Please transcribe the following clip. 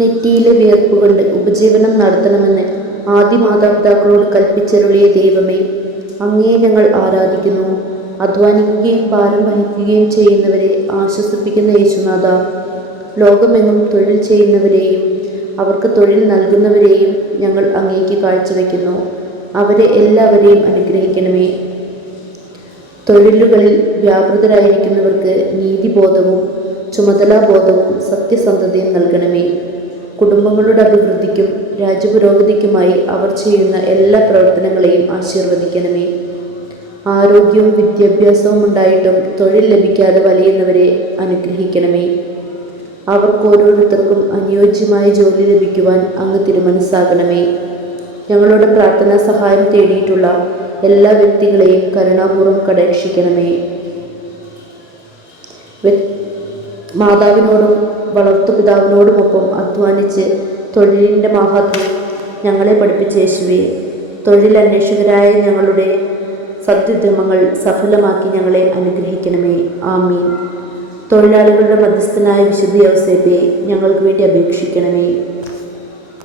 നെറ്റിയിലെ വിയർപ്പ് കൊണ്ട് ഉപജീവനം നടത്തണമെന്ന് ആദ്യ മാതാപിതാക്കളോട് കൽപ്പിച്ചരുളിയ ദൈവമേ, അങ്ങയെ ഞങ്ങൾ ആരാധിക്കുന്നു. അധ്വാനിക്കുകയും ഭാരം വഹിക്കുകയും ചെയ്യുന്നവരെ ആശ്വസിപ്പിക്കുന്ന യേശുനാഥ, ലോകമെങ്ങും തൊഴിൽ ചെയ്യുന്നവരെയും അവർക്ക് തൊഴിൽ നൽകുന്നവരെയും ഞങ്ങൾ അങ്ങേക്ക് കാഴ്ചവെക്കുന്നു. അവരെ എല്ലാവരെയും അനുഗ്രഹിക്കണമേ. തൊഴിലുകളിൽ വ്യാപൃതരായിരിക്കുന്നവർക്ക് നീതിബോധവും ചുമതലാബോധവും സത്യസന്ധതയും നൽകണമേ. കുടുംബങ്ങളുടെ അഭിവൃദ്ധിക്കും രാജ്യപുരോഗതിക്കുമായി അവർ ചെയ്യുന്ന എല്ലാ പ്രവർത്തനങ്ങളെയും ആശീർവദിക്കണമേ. ആരോഗ്യവും വിദ്യാഭ്യാസവും ഉണ്ടായിട്ടും തൊഴിൽ ലഭിക്കാതെ വലയുന്നവരെ അനുഗ്രഹിക്കണമേ. അവർക്കോരോരുത്തർക്കും അനുയോജ്യമായ ജോലി ലഭിക്കുവാൻ അങ്ങ് തിരുമനസ്സാകണമേ. ഞങ്ങളുടെ പ്രാർത്ഥനാ സഹായം തേടിയിട്ടുള്ള എല്ലാ വ്യക്തികളെയും കരുണാപൂർവ്വം കടാക്ഷിക്കണമേ. മാതാവിനോടും വളർത്തുപിതാവിനോടുമൊപ്പം അധ്വാനിച്ച് തൊഴിലിൻ്റെ മാഹാത്മ്യം ഞങ്ങളെ പഠിപ്പിച്ച യേശുവേ, തൊഴിലന്വേഷകരായ ഞങ്ങളുടെ സദ്യുദ്യമങ്ങൾ സഫലമാക്കി ഞങ്ങളെ അനുഗ്രഹിക്കണമേ. ആമീൻ. തൊഴിലാളികളുടെ മധ്യസ്ഥനായ വിശുദ്ധ യൗസേപ്പേ, ഞങ്ങൾക്ക് വേണ്ടി അപേക്ഷിക്കണമേ.